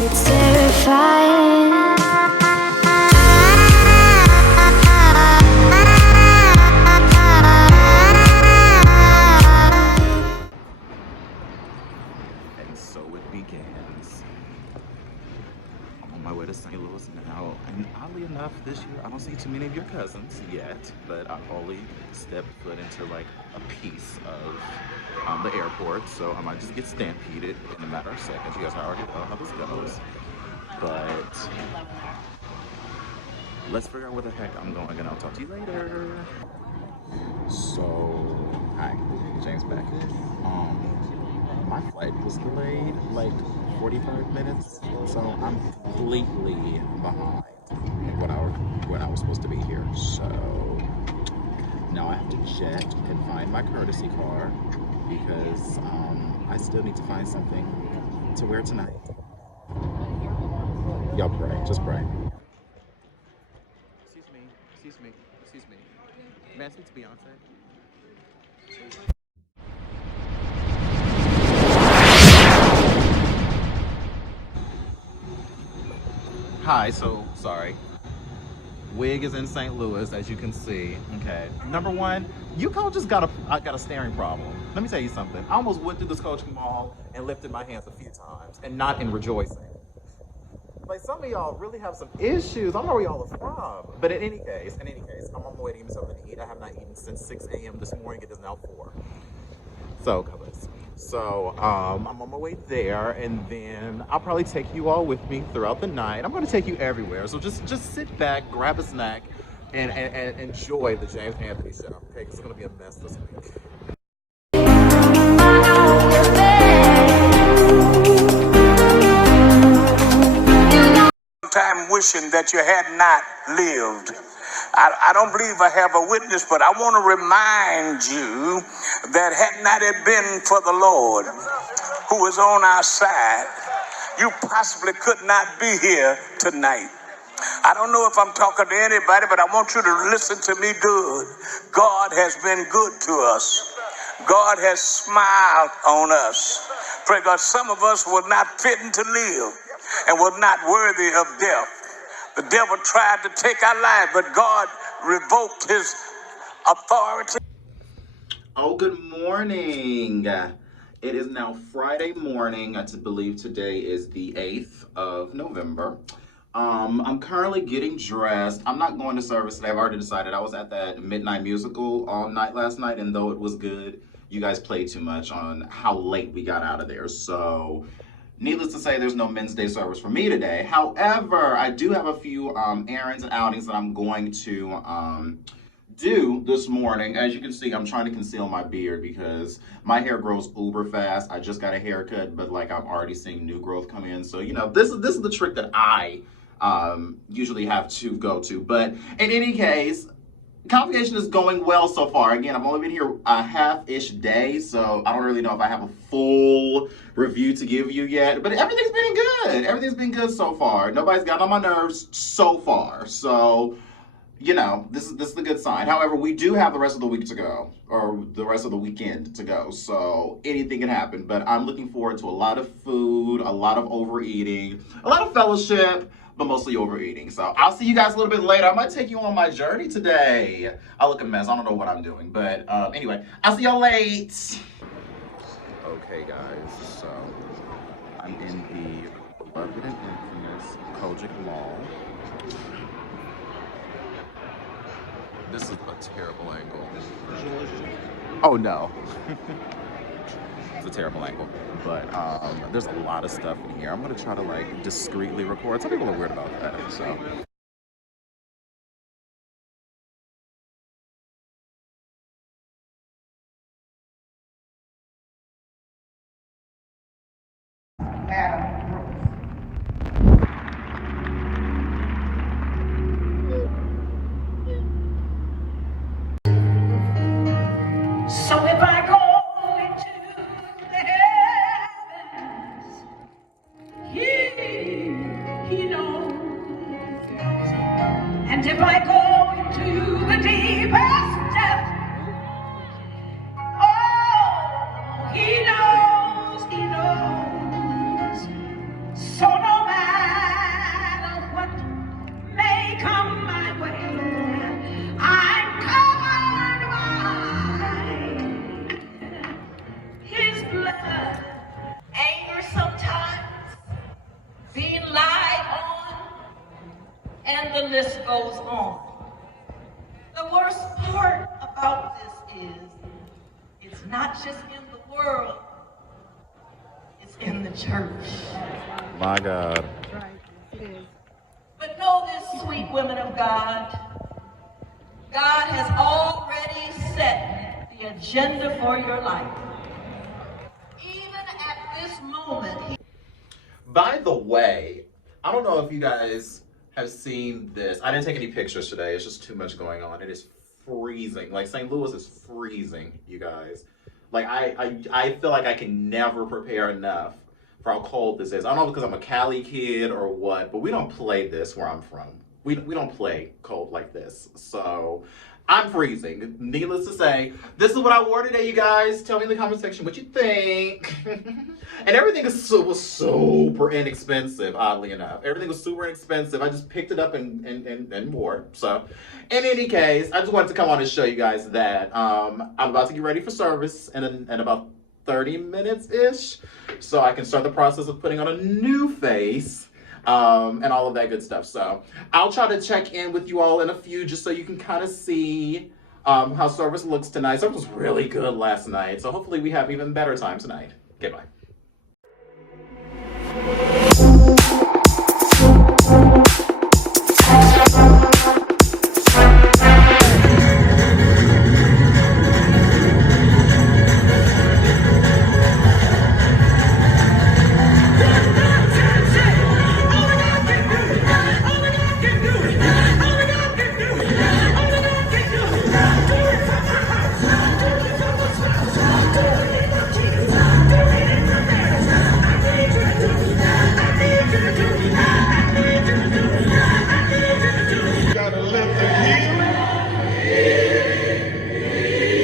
It's terrifying. And so it begins. I'm on my way to St. Louis now, and oddly enough, this year I don't see too many of your cousins yet, but I've only stepped foot into like a piece of the airport, so I might just get stampeded in a matter of seconds. You guys already know how this goes, but let's figure out where the heck I'm going, and I'll talk to you later. So, hi, James back. My flight was delayed like 45 minutes, so I'm completely behind when I was supposed to be here. So now I have to jet and find my courtesy car because I still need to find something to wear tonight. Y'all pray, just pray. Excuse me. May I speak to Beyonce? Hi, so sorry. Wig is in St. Louis, as you can see. Okay. Number one, you just got a staring problem. Let me tell you something. I almost went through this COGIC mall and lifted my hands a few times, and not in rejoicing. Like, some of y'all really have some issues. I don't know where y'all are from. But in any case, I'm on my way to give me something to eat. I have not eaten since 6 a.m. this morning. It is now 4. So, I'm on my way there, and then I'll probably take you all with me throughout the night. I'm going to take you everywhere. So just sit back, grab a snack, and enjoy the James Anthony show. Okay, because it's going to be a mess this week. Time wishing that you had not lived. I don't believe I have a witness, but I want to remind you that had not it been for the Lord who is on our side, you possibly could not be here tonight. I don't know if I'm talking to anybody, but I want you to listen to me good. God has been good to us. God has smiled on us. Pray God, some of us were not fitting to live and were not worthy of death. The devil tried to take our life, but God revoked his authority. Oh, good morning. It is now Friday morning. I believe today is the 8th of November. I'm currently getting dressed. I'm not going to service today. I've already decided. I was at that midnight musical all night last night, and though it was good, you guys played too much on how late we got out of there. So needless to say, there's no Men's Day service for me today. However, I do have a few errands and outings that I'm going to do this morning. As you can see, I'm trying to conceal my beard because my hair grows uber fast. I just got a haircut, but like I'm already seeing new growth come in. So, you know, this is the trick that I usually have to go to. But in any case, convocation is going well so far. Again, I've only been here a half-ish day, so I don't really know if I have a full review to give you yet, but everything's been good. Everything's been good so far. Nobody's gotten on my nerves so far. So, you know, this is the good sign. However, we do have the rest of the week to go, or the rest of the weekend to go, so anything can happen. But I'm looking forward to a lot of food, a lot of overeating, a lot of fellowship, but mostly overeating. So I'll see you guys a little bit later. I might take you on my journey today. I look a mess. I don't know what I'm doing, but anyway, I'll see y'all late. Okay, guys, so I'm in the beloved and infamous COGIC Mall. This is a terrible angle. Oh no. It's a terrible angle. But there's a lot of stuff in here. I'm gonna try to like discreetly record. Some people are weird about that, so. So if I go into the heavens, he knows. And if I go into the deepest depth, oh, he knows. So no matter and the list goes on. The worst part about this is it's not just in the world, it's in the church. My God. But know this, sweet women of God, God has already set the agenda for your life. Even at this moment, By the way, I don't know if you guys have seen this. I didn't take any pictures today. It's just too much going on. It is freezing. Like, St. Louis is freezing, you guys. Like, I feel like I can never prepare enough for how cold this is. I don't know because I'm a Cali kid or what, but we don't play this where I'm from. We don't play cold like this. So I'm freezing. Needless to say, this is what I wore today, you guys. Tell me in the comment section what you think. And everything was super inexpensive, oddly enough. Everything was super inexpensive. I just picked it up and wore. So, in any case, I just wanted to come on and show you guys that I'm about to get ready for service in about 30 minutes-ish. So I can start the process of putting on a new face and all of that good stuff. So I'll try to check in with you all in a few just so you can kind of see how service looks tonight. Service was really good last night. So hopefully we have even better time tonight. Okay, bye. Gotta let the healing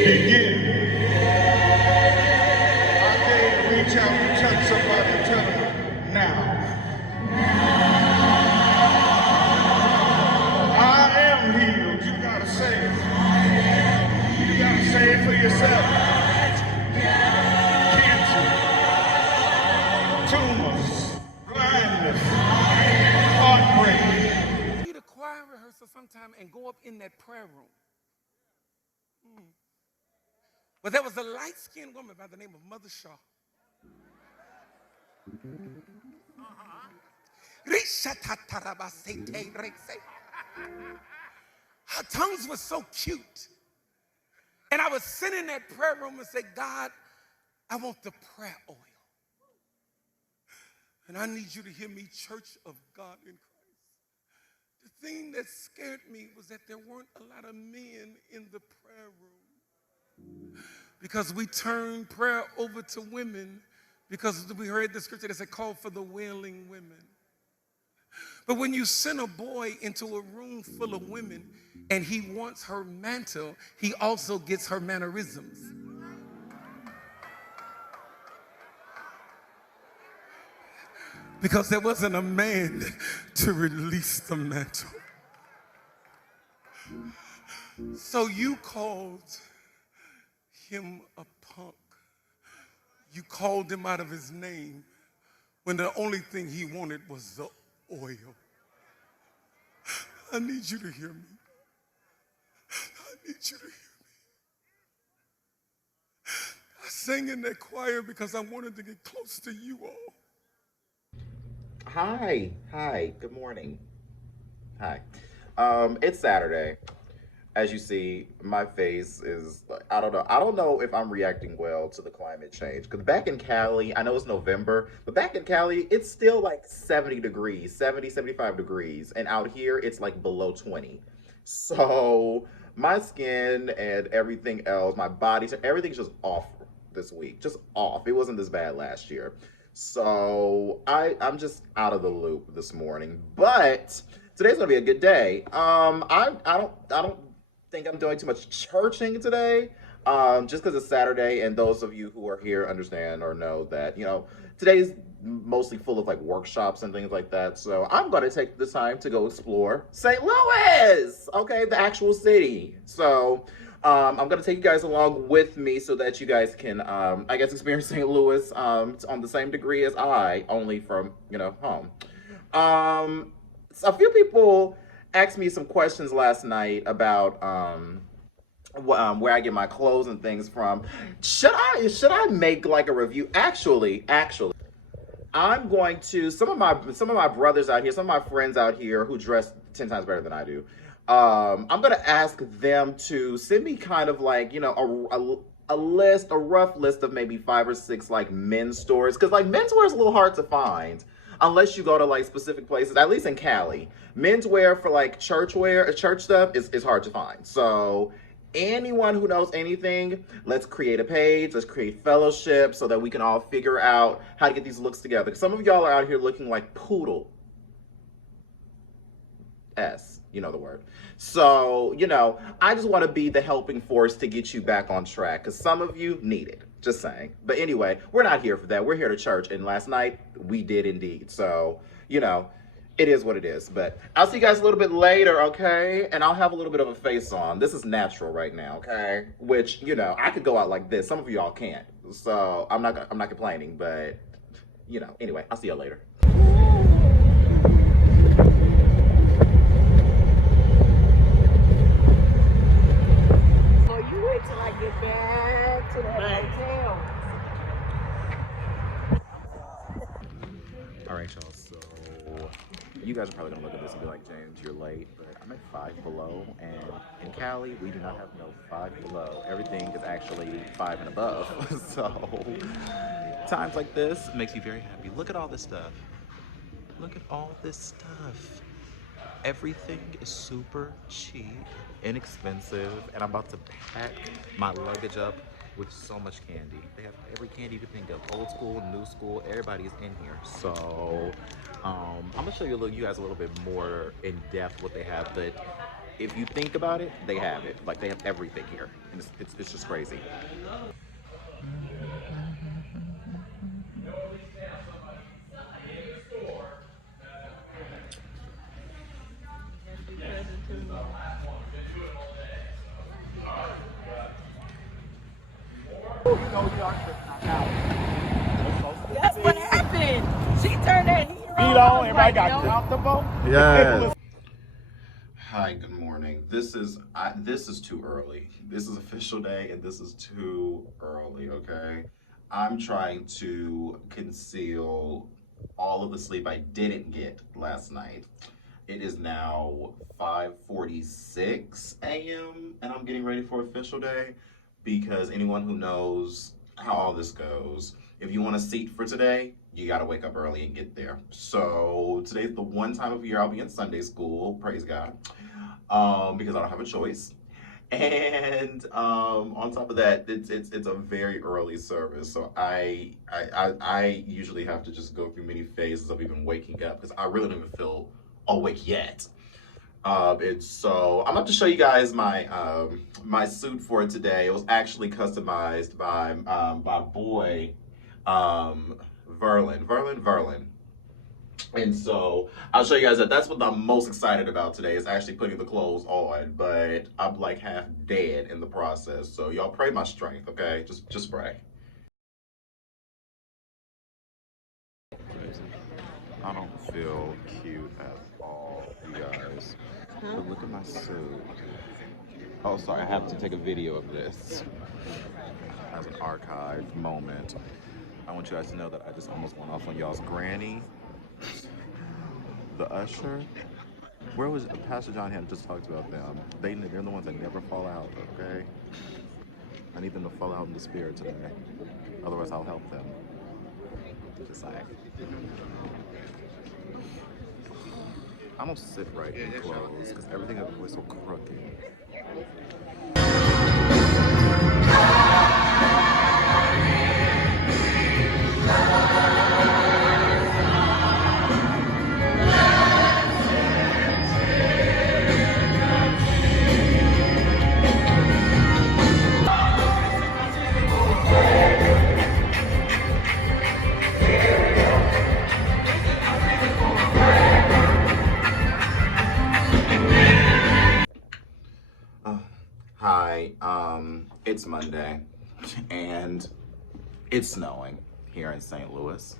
begin. I can't reach out and touch somebody and tell them now. I am healed. You gotta say it. You gotta say it for yourself. Cancer, tumors, blindness, heartbreak. Need a choir rehearsal sometime and go up in that prayer room. But there was a light-skinned woman by the name of Mother Shaw. Her tongues were so cute. And I would sit in that prayer room and say, God, I want the prayer oil. And I need you to hear me, Church of God in Christ. The thing that scared me was that there weren't a lot of men in the prayer room. Because we turned prayer over to women because we heard the scripture that said, call for the wailing women. But when you send a boy into a room full of women and he wants her mantle, he also gets her mannerisms. Because there wasn't a man to release the mantle. So you called him a punk. You called him out of his name when the only thing he wanted was the oil. I need you to hear me. I need you to hear me. I sang in that choir because I wanted to get close to you all. Hi, good morning. Hi. It's Saturday. As you see, my face is, I don't know if I'm reacting well to the climate change. Because back in Cali, I know it's November, but back in Cali, it's still like 70 degrees, 70, 75 degrees. And out here, it's like below 20. So my skin and everything else, my body, everything's just off this week. Just off. It wasn't this bad last year. So I'm just out of the loop this morning. But today's gonna be a good day. I don't think I'm doing too much churching today, just because it's Saturday, and those of you who are here understand or know that, you know, today's mostly full of like workshops and things like that. So I'm going to take the time to go explore St. Louis, okay, the actual city. So I'm going to take you guys along with me so that you guys can, I guess, experience St. Louis on the same degree as I, only from, you know, home. A few people asked me some questions last night about where I get my clothes and things from. Should I make like a review? Actually, I'm going to some of my brothers out here, some of my friends out here who dress 10 times better than I do. I'm gonna ask them to send me kind of like, you know, a rough list of maybe 5 or 6 like men's stores, because like menswear is a little hard to find unless you go to like specific places. At least in Cali, menswear for like church stuff is hard to find. So anyone who knows anything, let's create a page, let's create fellowship so that we can all figure out how to get these looks together. Some of y'all are out here looking like poodle S, you know the word. So, you know, I just want to be the helping force to get you back on track, because some of you need it, just saying. But anyway, we're not here for that. We're here to church, and last night we did indeed. So, you know, it is what it is. But I'll see you guys a little bit later, okay? And I'll have a little bit of a face on. This is natural right now, okay? Which, you know, I could go out like this. Some of y'all can't. So I'm not complaining, but, you know, anyway, I'll see you later. Till I get back to that hotel. All right, y'all. So you guys are probably gonna look at this and be like, James, you're late, but I'm at Five Below, and in Cali, we do not have no Five Below. Everything is actually 5 and above. So times like this makes me very happy. Look at all this stuff. Look at all this stuff. Everything is super cheap, inexpensive, and I'm about to pack my luggage up with so much candy. They have every candy you can think of, old school, new school, everybody's in here. So I'm gonna show you guys a little bit more in depth what they have, but if you think about it, they have it. Like, they have everything here, and it's just crazy. That's what happened. She turned that heat on, everybody got comfortable. Yeah. Hi, good morning. This is too early. This is official day, and this is too early, okay? I'm trying to conceal all of the sleep I didn't get last night. It is now 5:46 a.m. and I'm getting ready for official day, because anyone who knows how all this goes, if you want a seat for today, you gotta wake up early and get there. So today's the one time of year I'll be in Sunday school, praise God, because I don't have a choice. And on top of that, it's a very early service, so I usually have to just go through many phases of even waking up, because I really don't even feel awake yet. So I'm about to show you guys my my suit for today. It was actually customized by my boy Verlin. And so I'll show you guys that. That's what I'm most excited about today, is actually putting the clothes on, but I'm like half dead in the process. So y'all pray my strength, okay? Just pray. I don't feel cute at all, you guys. But look at my suit. Oh, sorry, I have to take a video of this as an archive moment. I want you guys to know that I just almost went off on y'all's granny. The usher. Where was Pastor John had just talked about them? They're the ones that never fall out, okay? I need them to fall out in the spirit today. Otherwise, I'll help them. Just like, I don't sit right in clothes because everything is always so crooked. It's Monday, and it's snowing here in St. Louis,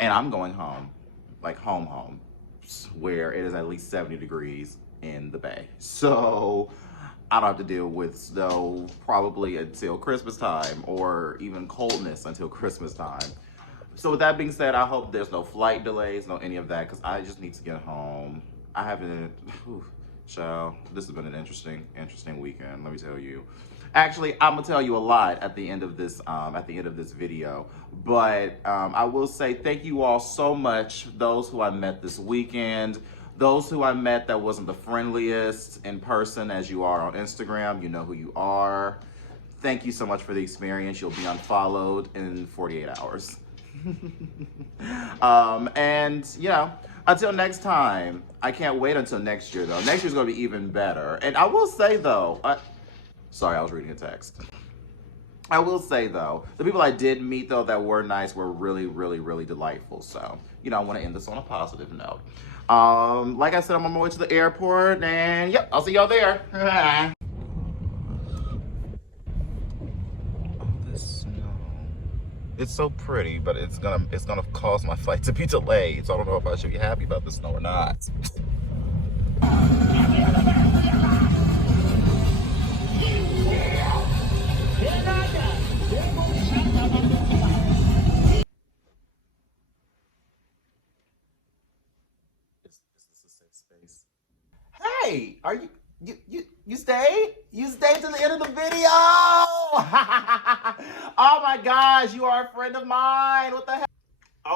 and I'm going home, like home, where it is at least 70 degrees in the Bay. So I don't have to deal with snow probably until Christmas time, or even coldness until Christmas time. So with that being said, I hope there's no flight delays, no any of that, because I just need to get home. I haven't, child, this has been an interesting weekend, let me tell you. Actually, I'm gonna tell you a lot at the end of this video, but I will say thank you all so much, those who I met this weekend, those who I met that wasn't the friendliest in person as you are on Instagram, you know who you are. Thank you so much for the experience. You'll be unfollowed in 48 hours. And you know, until next time, I can't wait until next year though. Next year's gonna be even better. And I will say though, sorry, I was reading a text. I will say though, the people I did meet though that were nice were really, really, really delightful. So, you know, I want to end this on a positive note. Like I said, I'm on my way to the airport, and yep, I'll see y'all there. It's so pretty, but it's gonna cause my flight to be delayed. So I don't know if I should be happy about the snow or not. Is this a safe space? Hey, are you stayed? You stayed to the end of the video? Oh my gosh, you are a friend of mine. What the heck?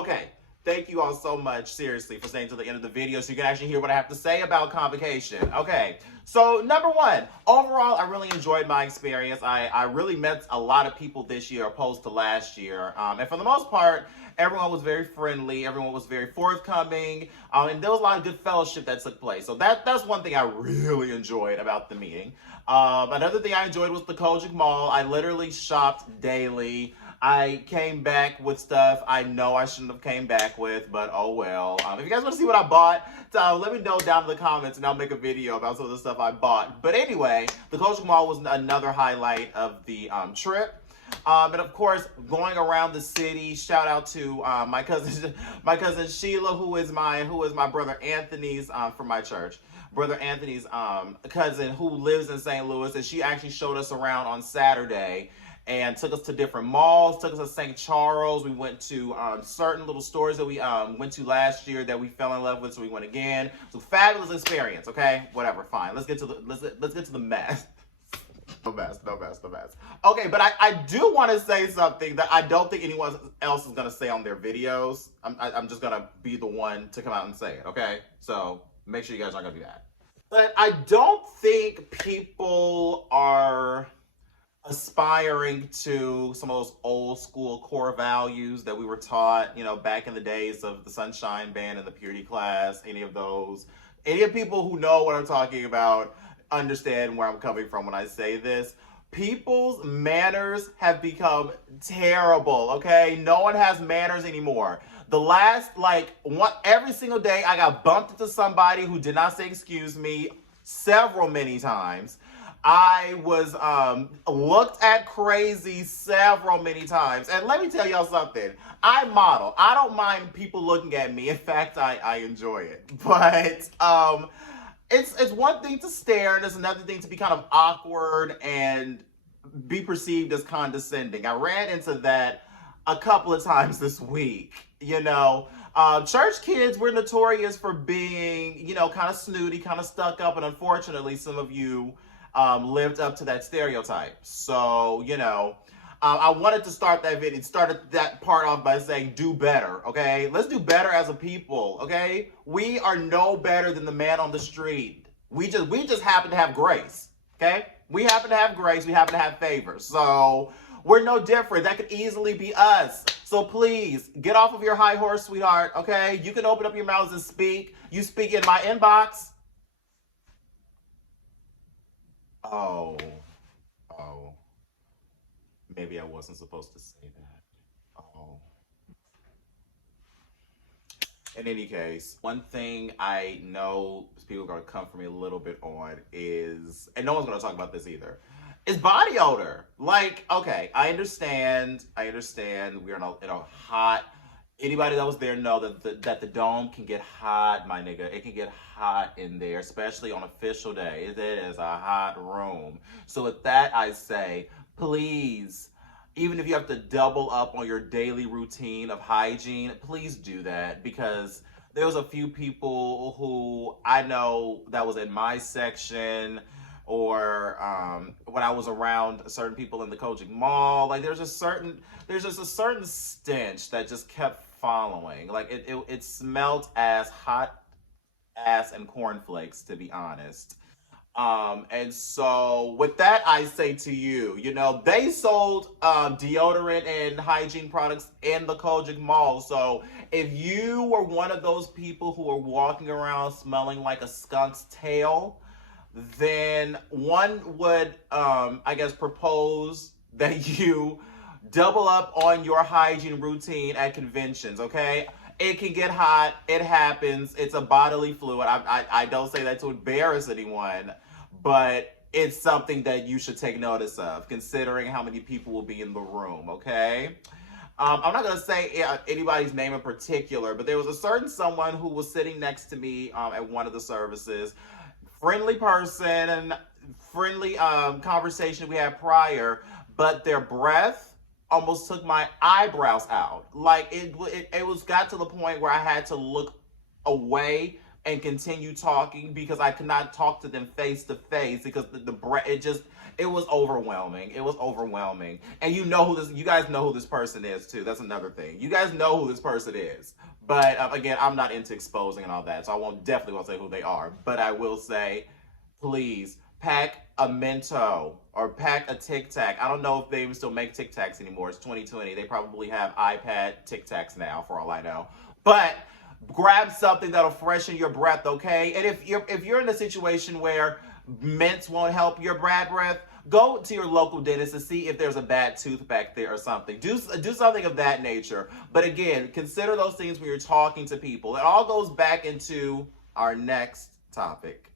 Okay, thank you all so much, seriously, for staying to the end of the video so you can actually hear what I have to say about convocation. Okay, so number one, overall, I really enjoyed my experience. I really met a lot of people this year opposed to last year. And for the most part, everyone was very friendly. Everyone was very forthcoming. And there was a lot of good fellowship that took place. So that's one thing I really enjoyed about the meeting. Another thing I enjoyed was the COGIC Mall. I literally shopped daily. I came back with stuff I know I shouldn't have came back with, but oh well. If you guys want to see what I bought, let me know down in the comments and I'll make a video about some of the stuff I bought. But anyway, the COGIC Mall was another highlight of the trip. And of course, going around the city, shout out to my cousin Sheila, who is my brother Anthony's from my church. Brother Anthony's cousin who lives in St. Louis, and she actually showed us around on Saturday and took us to different malls, took us to St. Charles. We went to certain little stores that we went to last year that we fell in love with, so we went again. So fabulous experience, okay? Whatever, fine. Let's get to the mess. No mess. Okay, but I do want to say something that I don't think anyone else is going to say on their videos. I'm just going to be the one to come out and say it, okay? So make sure you guys aren't going to do that. But I don't think people are aspiring to some of those old school core values that we were taught, you know, back in the days of the Sunshine Band and the Purity class. Any of people who know what I'm talking about understand where I'm coming from when I say this. People's manners have become terrible, okay? No one has manners anymore. The last, every single day I got bumped into somebody who did not say excuse me many times. I was looked at crazy many times. And let me tell y'all something. I model. I don't mind people looking at me. In fact, I enjoy it. But it's one thing to stare, and it's another thing to be kind of awkward and be perceived as condescending. I ran into that a couple of times this week. You know, church kids, we're notorious for being, you know, kind of snooty, kind of stuck up, and unfortunately, some of you lived up to that stereotype. So, you know, I wanted to started that part off by saying, do better, okay? Let's do better as a people, okay? We are no better than the man on the street. We just happen to have grace, okay? We happen to have grace. We happen to have favor. So we're no different. That could easily be us. So please, get off of your high horse, sweetheart, okay? You can open up your mouths and speak. You speak in my inbox. Oh, maybe I wasn't supposed to say that. Oh. In any case, one thing I know people are going to come for me a little bit on is, and no one's going to talk about this either, is body odor. Like, okay, I understand we're in a hot, Anybody that was there know that the dome can get hot, my nigga. It can get hot in there, especially on official day. It is a hot room. So with that, I say, please, even if you have to double up on your daily routine of hygiene, please do that, because there was a few people who I know that was in my section, or when I was around certain people in the COGIC mall. Like there's just a certain stench that just kept following. Like it smelled as hot ass and cornflakes, to be honest. And so with that, I say to you, they sold deodorant and hygiene products in the COGIC mall. So if you were one of those people who are walking around smelling like a skunk's tail, then one would, I guess, propose that you double up on your hygiene routine at conventions, okay? It can get hot. It happens. It's a bodily fluid. I don't say that to embarrass anyone, but it's something that you should take notice of, considering how many people will be in the room, okay? I'm not going to say anybody's name in particular, but there was a certain someone who was sitting next to me at one of the services. Friendly person and friendly conversation we had prior, but their breath almost took my eyebrows out. Like it was got to the point where I had to look away and continue talking, because I could not talk to them face to face, because the breath, it was overwhelming. It was overwhelming. And you guys know who this person is too. That's another thing. You guys know who this person is. But again, I'm not into exposing and all that, so I definitely won't say who they are. But I will say, please pack a Mento or pack a Tic Tac. I don't know if they even still make Tic Tacs anymore. It's 2020. They probably have iPad Tic Tacs now, for all I know. But grab something that'll freshen your breath, okay? And if you're in a situation where mints won't help your bad breath, go to your local dentist to see if there's a bad tooth back there or something. Do something of that nature. But again, consider those things when you're talking to people. It all goes back into our next topic.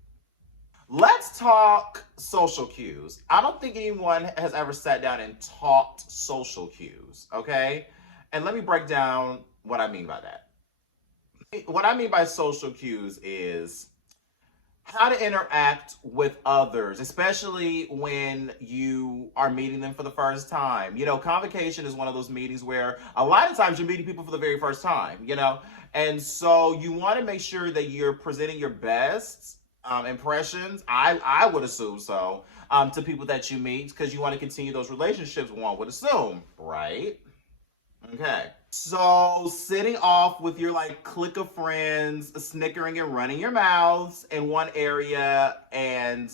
Let's talk social cues. I don't think anyone has ever sat down and talked social cues, okay? And let me break down what I mean by that. What I mean by social cues is how to interact with others, especially when you are meeting them for the first time. Convocation is one of those meetings where a lot of times you're meeting people for the very first time, and so you want to make sure that you're presenting your best impressions. I would assume so, to people that you meet, because you want to continue those relationships, one would assume, right? Okay. So sitting off with your clique of friends, snickering and running your mouths in one area, and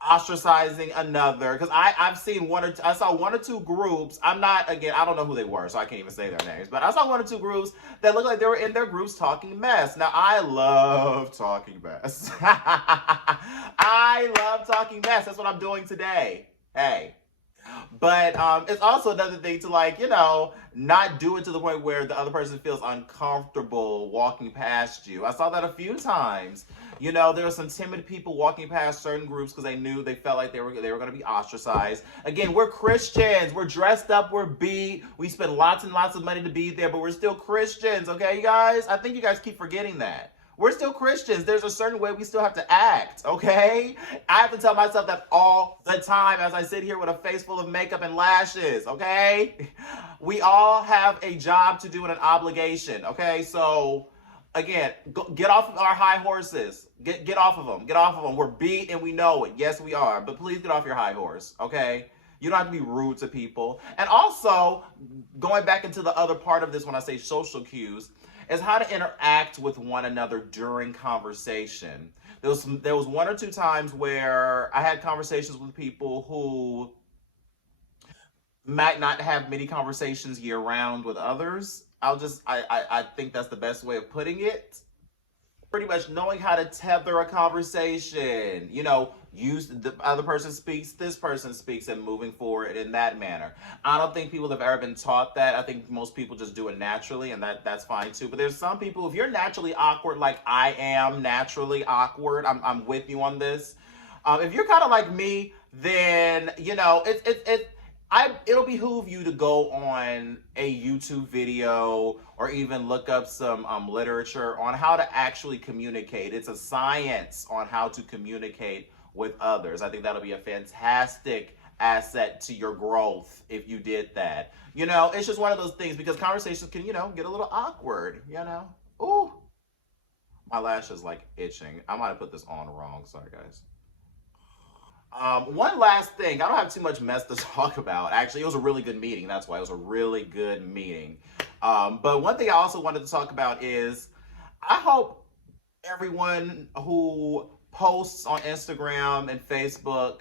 ostracizing another. Because I saw one or two groups. I don't know who they were, so I can't even say their names. But I saw one or two groups that looked like they were in their groups talking mess. Now I love talking mess. I love talking mess. That's what I'm doing today. Hey. But it's also another thing to not do it to the point where the other person feels uncomfortable walking past you. I saw that a few times. There were some timid people walking past certain groups because they felt like they were going to be ostracized. Again, we're Christians. We're dressed up. We're beat. We spend lots and lots of money to be there, but we're still Christians. Okay, you guys? I think you guys keep forgetting that. We're still Christians. There's a certain way we still have to act, okay? I have to tell myself that all the time as I sit here with a face full of makeup and lashes, okay? We all have a job to do and an obligation, okay? So, again, get off of our high horses. Get off of them. Get off of them. We're beat and we know it. Yes, we are. But please get off your high horse, okay? You don't have to be rude to people. And also, going back into the other part of this when I say social cues, is how to interact with one another during conversation. There was one or two times where I had conversations with people who might not have many conversations year round with others. I think that's the best way of putting it. Pretty much knowing how to tether a conversation, use the other person speaks, this person speaks, and moving forward in that manner. I don't think people have ever been taught that. I think most people just do it naturally, and that's fine too. But there's some people, if you're naturally awkward, like I am naturally awkward, I'm with you on this. If you're kind of like me, then it'll behoove you to go on a YouTube video or even look up some literature on how to actually communicate. It's a science on how to communicate with others. I think that'll be a fantastic asset to your growth if you did that. It's just one of those things because conversations can, get a little awkward, Ooh, my lash is like itching. I might have put this on wrong. Sorry, guys. One last thing. I don't have too much mess to talk about. Actually, it was a really good meeting. That's why it was a really good meeting. But one thing I also wanted to talk about is I hope everyone who posts on Instagram and Facebook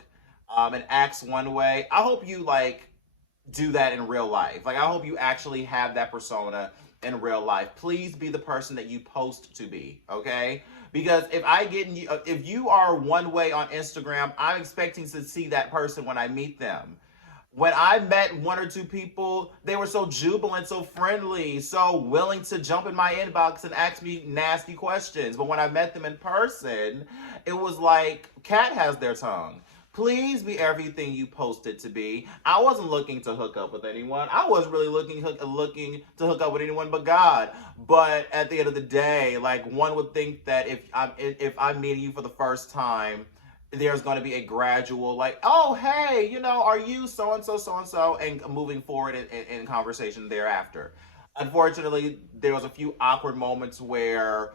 and acts one way, I hope you do that in real life. I hope you actually have that persona in real life. Please be the person that you post to be, okay? Because if you are one way on Instagram, I'm expecting to see that person when I meet them. When I met one or two people, they were so jubilant, so friendly, so willing to jump in my inbox and ask me nasty questions. But when I met them in person, it was like cat has their tongue. Please be everything you posted to be. I wasn't looking to hook up with anyone. I wasn't really looking to hook up with anyone but God. But at the end of the day, one would think that if I'm meeting you for the first time, there's going to be a gradual oh, hey, are you so-and-so, and moving forward in conversation thereafter. Unfortunately, there was a few awkward moments where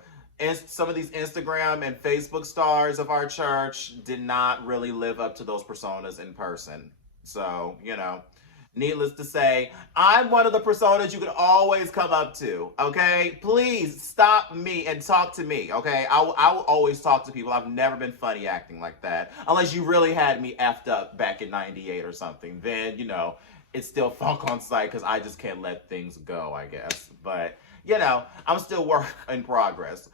some of these Instagram and Facebook stars of our church did not really live up to those personas in person. So, needless to say, I'm one of the personas you can always come up to, okay? Please stop me and talk to me, okay? I will always talk to people. I've never been funny acting like that. Unless you really had me effed up back in 98 or something. Then, it's still funk on sight because I just can't let things go, I guess. But, I'm still work in progress.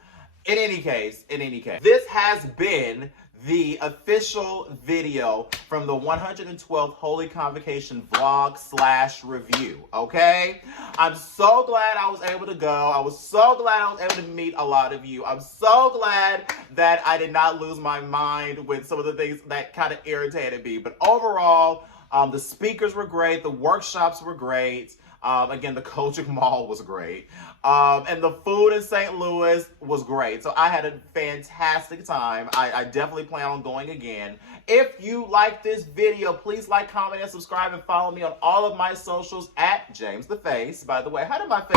In any case, this has been the official video from the 112th Holy Convocation vlog/review, okay? I'm so glad I was able to go. I was so glad I was able to meet a lot of you. I'm so glad that I did not lose my mind with some of the things that kind of irritated me. But overall, the speakers were great. The workshops were great. Again, the COGIC Mall was great. And the food in St. Louis was great. So I had a fantastic time. I definitely plan on going again. If you like this video, please like, comment, and subscribe, and follow me on all of my socials at James the Face. By the way, how did my face...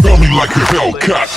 Tell me like a Hellcat.